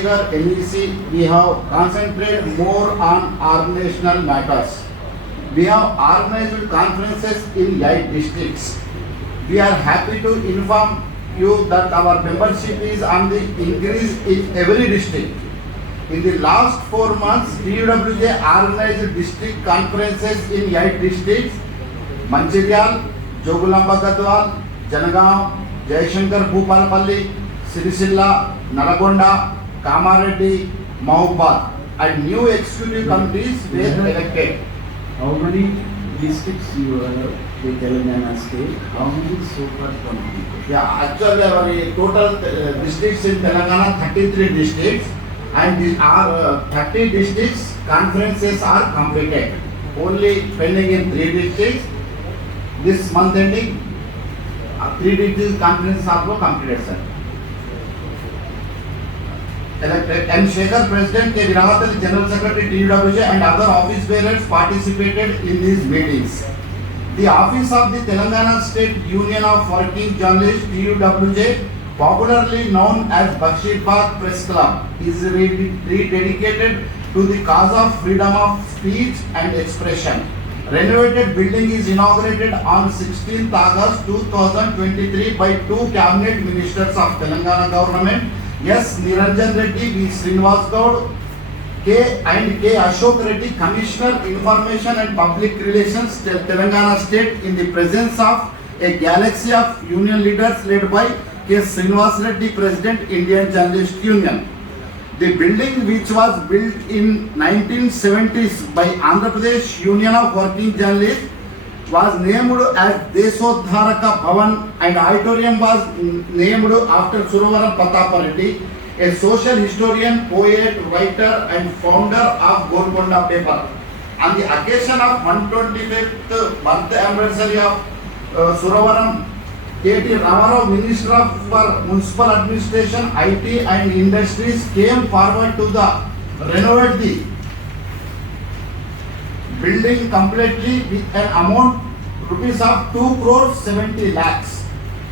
Chandigarh NEC, we have concentrated more on organizational matters. We have organized conferences in 8 districts. We are happy to inform you that our membership is on the increase in every district. In the last 4 months, TUWJ organized district conferences in 8 districts: Manchiryal, Jogulamba Gadwal, Janagaon, Jayashankar Bhupalapalli, Siricilla, Nalagonda, Kamareddy, Mahbubad, and new executive committees were elected. How many districts you are the Telangana state? How many so far completed? Yeah, actually our total districts in Telangana 33 districts, and these are 30 districts conferences are completed. Only pending in 3 districts. This month ending, 3 districts conferences are completed, sir. Elected and Shekhar President K. Virahatali, General Secretary TUWJ, and other office bearers participated in these meetings. The office of the Telangana State Union of Working Journalists TUWJ, popularly known as Bakshidbag Press Club, is rededicated to the cause of freedom of speech and expression. Renovated building is inaugurated on 16th August 2023 by 2 cabinet ministers of Telangana government, S. Niranjan Reddy, V. Srinivas Gaud, K. Ashok Reddy, Commissioner Information and Public Relations, Telangana State, in the presence of a galaxy of union leaders led by K. Srinivas Reddy, President, Indian Journalist Union. The building, which was built in 1970s by Andhra Pradesh Union of Working Journalists, was named as Deshodharaka Bhavan, and auditorium was named after Suravaram Patapareddy, a social historian, poet, writer and founder of Golconda paper. On the occasion of 125th birthday anniversary of Suravaram, K.T. Ramarao, Minister for Municipal Administration, IT and Industries, came forward to renovate the building completely with an amount rupees of 2 crores 70 lakhs.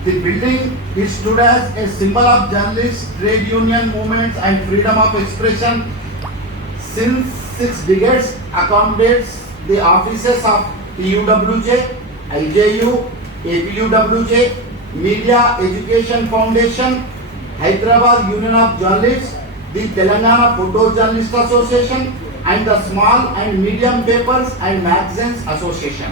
The building, which stood as a symbol of journalists, trade union movements and freedom of expression since 6 decades, accommodates the offices of TUWJ, IJU, APUWJ, Media Education Foundation, Hyderabad Union of Journalists, the Telangana Photojournalist Association, and the Small and Medium Papers and Magazines Association.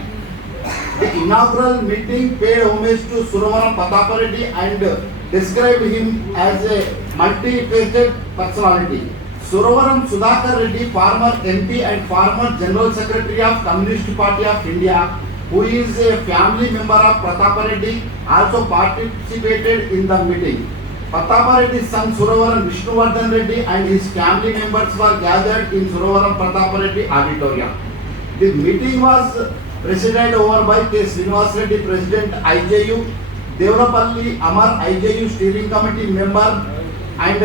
The inaugural meeting paid homage to Suravaram Patapareddy and described him as a multifaceted personality. Suravaram Sudhakar Reddy, former MP and former General Secretary of Communist Party of India, who is a family member of Patapareddy, also participated in the meeting. Patapareddy's son Suravaram Vishnuvardhan Reddy and his family members were gathered in Suravaram Patapareddy auditorium. The meeting was presided over by K. Srinivas Reddy, President, IJU, Devrapalli Amar, IJU Steering Committee member and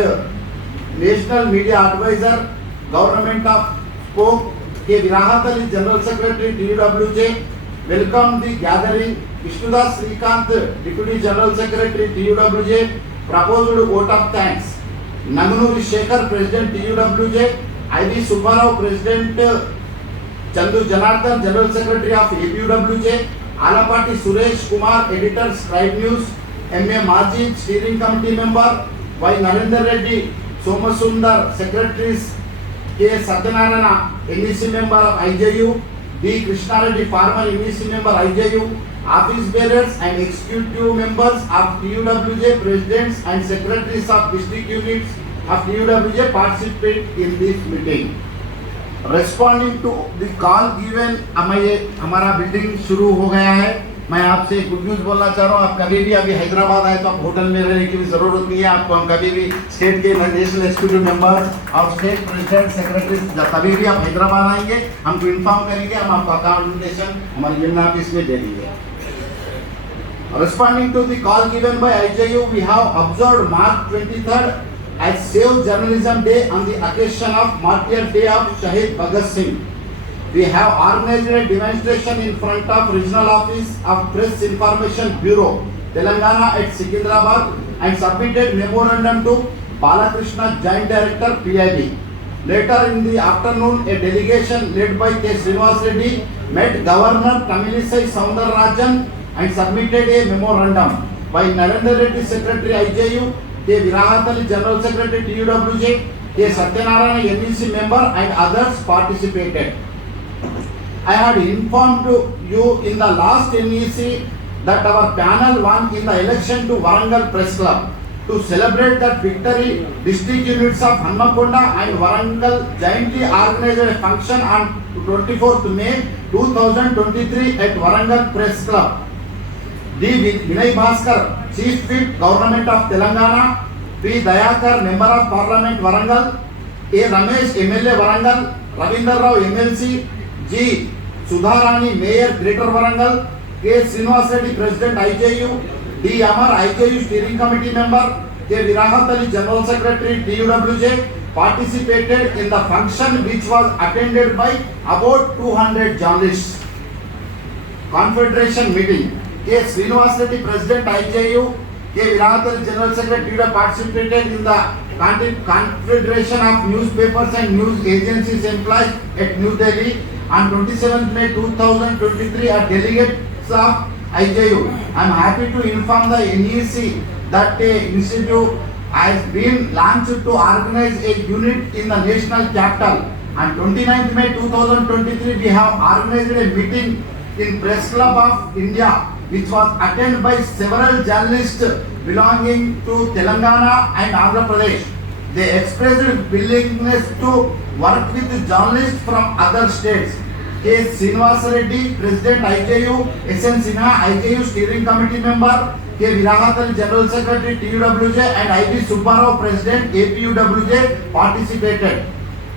National Media Advisor, Government of Spoke. K. Virahatali, General Secretary, TUWJ, welcomed the gathering. Vishnudas Srikanth, Deputy General Secretary, TUWJ, proposed vote of thanks. Nanganuri Shekhar, President, TUWJ, I.V. Subbarao, President, Chandu Janardhan, General Secretary of APUWJ, Alapati Suresh Kumar, Editor, Scribe News, M.A. Majid, Steering Committee member, Y. Narendra Reddy, Somasundar, Secretaries, K. Satyanarayana, NEC member of IJU, D. Krishna Reddy, former NEC member IJU, office bearers and executive members of TUWJ, presidents and secretaries of district units of TUWJ participate in this meeting. Responding to the call given, हमारा building शुरू हो गया है. मैं आपसे good news बोलना चाह रहा हूँ. आप कभी भी अभी हैदराबाद आए तो आप होटल में रहने की भी ज़रूरत नहीं है. आपको हम कभी भी स्टेट के नेशनल एग्जीक्यूटिव मेंबर और स्टेट प्रेसिडेंट सेक्रेटरी कभी भी आप हैदराबाद आएंगे हमको इन्फॉर्म करेंगे. हम आपको अकाउंटेशन हमारे जिला ऑफिस में दे देंगे. Responding to the call given by IJU, we have observed March 23rd as Save Journalism Day on the occasion of Martyr Day of Shahid Bhagat Singh. We have organized a demonstration in front of Regional Office of Press Information Bureau, Telangana at Secunderabad, and submitted memorandum to Balakrishna, Joint Director, PIB. Later in the afternoon, a delegation led by K. Srinivas Reddy met Governor Tamilisai Soundararajan and submitted a memorandum. By Narendra Reddy, Secretary IJU, K. Virahatali, General Secretary TUWJ, K. Satyanarayana, NEC member and others participated. I had informed you in the last NEC that our panel won in the election to Warangal Press Club. To celebrate that victory, district units of Hanmakonda and Warangal jointly organized a function on 24th May 2023 at Warangal Press Club. D. Vinay Bhaskar, Chief Whip, Government of Telangana, P. Dayakar, Member of Parliament, Warangal, A. Ramesh, MLA, Warangal, Ravindra Rao, MLC, G. Sudharani, Mayor, Greater Warangal, K. Srinivas Reddy, President, IJU, D. Amar, IJU Steering Committee Member, K. Virahatali, General Secretary, TUWJ, participated in the function which was attended by about 200 journalists. Confederation meeting. K. Srinivas Reddy, President, IJU, K. Virahatali, General Secretary, participated in the Confederation of Newspapers and News Agencies employees at New Delhi on 27th May 2023 are delegates of IJU. I am happy to inform the NEC that a institute has been launched to organize a unit in the national capital. On 29th May 2023 we have organized a meeting in Press Club of India which was attended by several journalists belonging to Telangana and Andhra Pradesh. They expressed willingness to work with journalists from other states. K. Srinivas Reddy, President IJU, SN Sinha, IJU Steering Committee Member, K. Virahatali, General Secretary TUWJ and IB Subbarao, President APUWJ participated.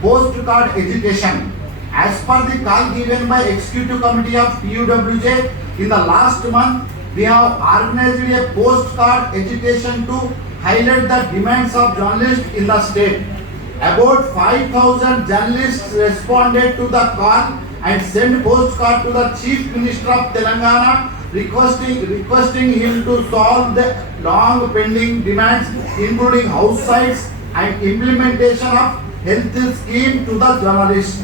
Postcard education. As per the call given by Executive Committee of TUWJ, in the last month, we have organized a postcard education to highlight the demands of journalists in the state. About 5,000 journalists responded to the call and sent postcard to the Chief Minister of Telangana requesting him to solve the long pending demands including house sites and implementation of health scheme to the journalists.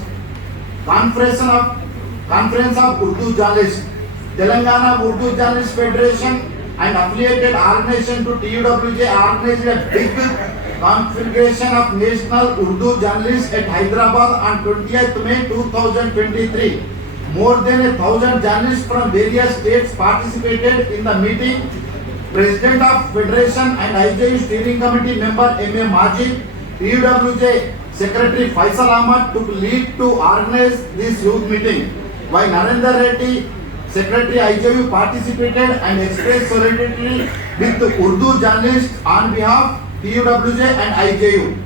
Conference of Urdu Journalists. Telangana Urdu Journalists Federation and affiliated organization to TUWJ organized a big configuration of National Urdu Journalists at Hyderabad on 20th May 2023. More than 1,000 journalists from various states participated in the meeting. President of Federation and IJU Steering Committee Member M.A. Majid, TUWJ Secretary Faisal Ahmad took lead to organize this youth meeting. While Narendra Reddy, Secretary IJU participated and expressed solidarity with the Urdu journalists on behalf TUWJ and IJU.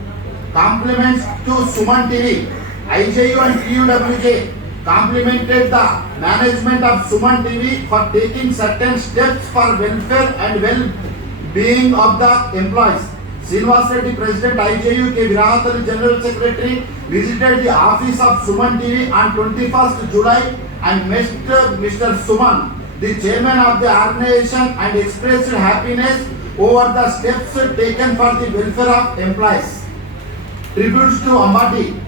Compliments to Suman TV. IJU and TUWJ complimented the management of Suman TV for taking certain steps for welfare and well-being of the employees. Srinivas Reddy, President IJU, K. Virahatali, General Secretary, visited the office of Suman TV on 21st July and met Mr. Suman, the chairman of the organization, and expressed happiness over the steps taken for the welfare of employees. Tributes to Ambati.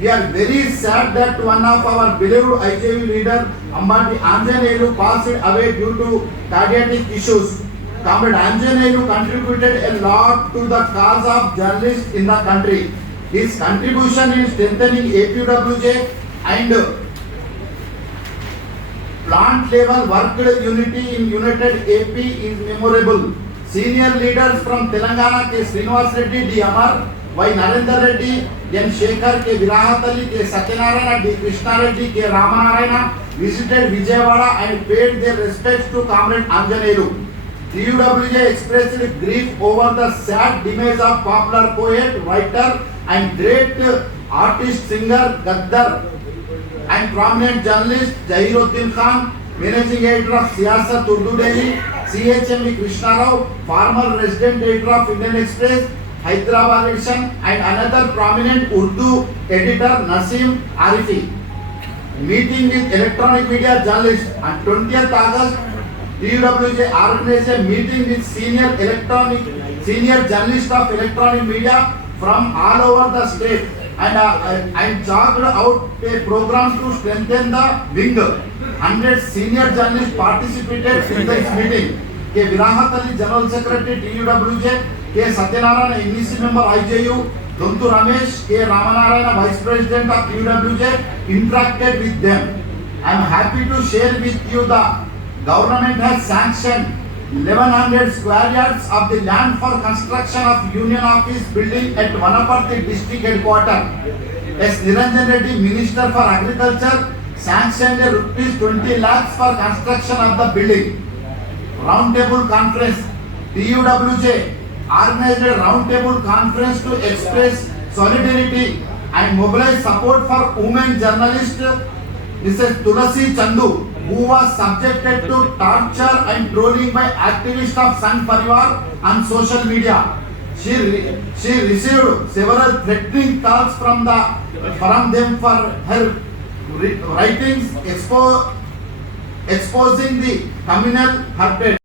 We are very sad that one of our beloved IJU leader, Ambati Anjaneyulu, passed away due to cardiac issues. Comrade Anjaneyulu contributed a lot to the cause of journalists in the country. His contribution in strengthening APUWJ and plant level worked unity in United AP is memorable. Senior leaders from Telangana, K. Srinivas Reddy, D. Amar, Y. Narendra Reddy, N. Shekhar, K. Virahatali, K. Satyanarayana, D. Krishna Reddy, K. Ramanarayana visited Vijayawada and paid their respects to Comrade Anjaneyulu. TUWJ expressed grief over the sad demise of popular poet, writer and great artist, singer Gaddar and prominent journalist Zahiruddin Khan, managing editor of Siyasat Urdu Daily, CHMV Krishna Rao, former resident editor of Indian Express, Hyderabad edition, and another prominent Urdu editor Nasim Arifi. Meeting with electronic media journalists on 20th August TUWJ organized a meeting with senior journalists of electronic media from all over the state and chalked out a program to strengthen the wing. 100 senior journalists participated in this meeting. K. Virahat Ali, General Secretary TUWJ, K. Satyanarayana, NEC member IJU, Dontu Ramesh, K. Ramanarayana, Vice President of TUWJ, interacted with them. I am happy to share with you the government has sanctioned 1100 square yards of the land for construction of Union Office building at Vanaparthi district headquarters. S. Niranjan Reddy, Minister for Agriculture, sanctioned a rupees 20 lakhs for construction of the building. Roundtable conference. TUWJ organized a roundtable conference to express solidarity and mobilize support for women journalist Mrs. Tulasi Chandu, who was subjected to torture and trolling by activists of Sangh Parivar on social media. She received several threatening calls from them for her writings exposing the communal hatred.